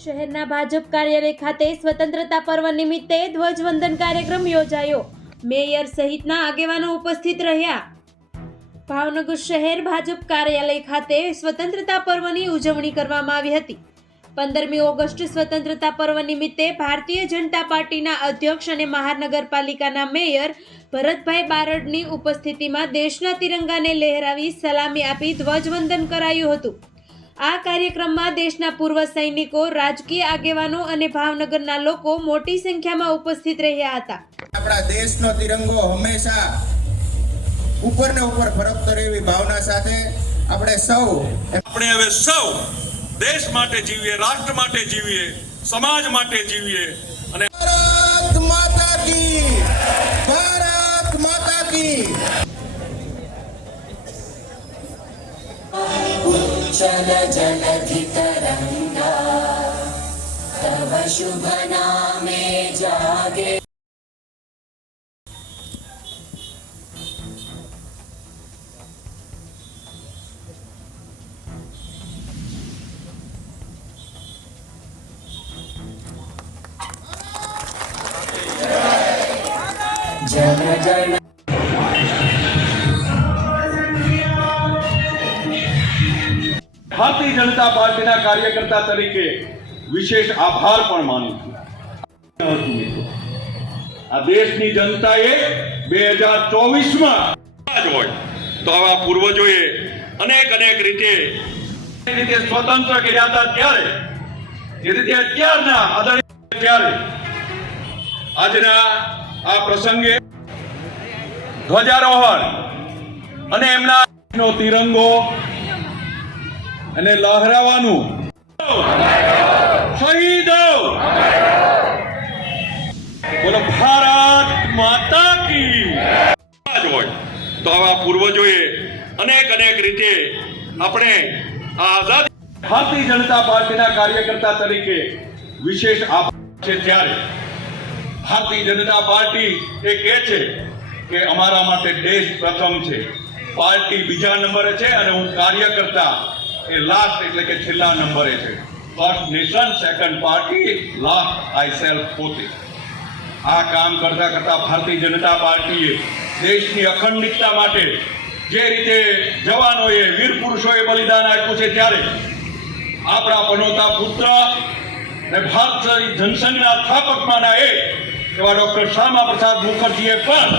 શહેરના ભાજપ કાર્યાલય ખાતે સ્વતંત્રતા પર્વ નિમિત્તે ધ્વજવંદન કાર્યક્રમ યોજાયો. મેયર સહિતના આગેવાનો ઉપસ્થિત રહ્યા. ભાવનગર શહેર ભાજપ કાર્યાલય ખાતે સ્વતંત્રતા પર્વની ઉજવણી કરવામાં આવી હતી. પંદરમી ઓગસ્ટ સ્વતંત્રતા પર્વ નિમિત્તે ભારતીય જનતા પાર્ટીના અધ્યક્ષ અને મહાનગરપાલિકાના મેયર ભરતભાઈ બારડની ઉપસ્થિતિમાં દેશના તિરંગાને લહેરાવી સલામી આપી ધ્વજવંદન કરાયું હતું. આ કાર્યક્રમમાં દેશના પૂર્વ સૈનિકો રાજકીય આગેવાનો અને ભાવનગરના લોકો મોટી સંખ્યામાં ઉપસ્થિત રહ્યા હતા. આપણા દેશનો તિરંગો હંમેશા ઉપર ને ઉપર ફરકતો રહે એવી ભાવના સાથે આપણે સૌ આપણે હવે સૌ દેશ માટે જીવીએ રાષ્ટ્ર માટે જીવીએ સમાજ માટે જીવીએ અને ભારત માતા કી ભારત માતા કી. उज्जल जलधितरङ्गा तव शुभ नामे जागे जन जन ભારતીય જનતા પાર્ટીના કાર્યકર્તા તરીકે વિશેષ આભાર પણ માનું છું. આ દેશની જનતાએ બે હજાર ચોવીસમાં હોય તો આવા પૂર્વજોએ અનેક અનેક રીતે સ્વતંત્ર કર્યા હતા ત્યારે જે રીતે અત્યારના આદરણીય ત્યારે, આજના આ પ્રસંગે ધ્વજારોહણ અને એમના તિરંગો અને લહેરાવાનું. શહીદો! બોલો, ભારત માતા કી હોય તો આવા પૂર્વજોએ અનેક અનેક રીતે આપણે આ ભારતીય જનતા પાર્ટીના કાર્યકર્તા તરીકે વિશેષ આભાર છે ત્યારે. ભારતીય જનતા પાર્ટી એ કહે છે કે અમારા માટે દેશ પ્રથમ છે. પાર્ટી બીજા નંબરે છે અને હું કાર્યકર્તા એ લાસ્ટ એટલે કે છેલ્લા નંબરે છે. First nation second party last I self પોતે. આ કામ કરતા કરતા ભારતીય જનતા પાર્ટીએ દેશની અખંડિતતા માટે જે રીતે જવાનોએ, વીર પુરુષોએ બલિદાન આપ્યું છે ત્યારે આપણા પનોતા પુત્ર અને ભારતીય જનસંઘના સ્થાપકમાંના એક એવા ડોક્ટર શ્યામા પ્રસાદ મુખર્જીએ પણ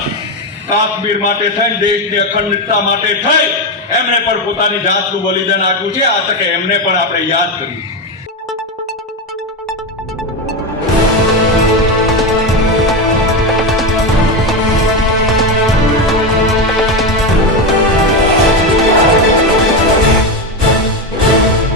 કાશ્મીર માટે થઈને દેશની અખંડિતતા માટે થઈ એમણે પણ પોતાની જાતનું બલિદાન આપ્યું છે. આ તકે એમને પણ આપણે યાદ કરીએ.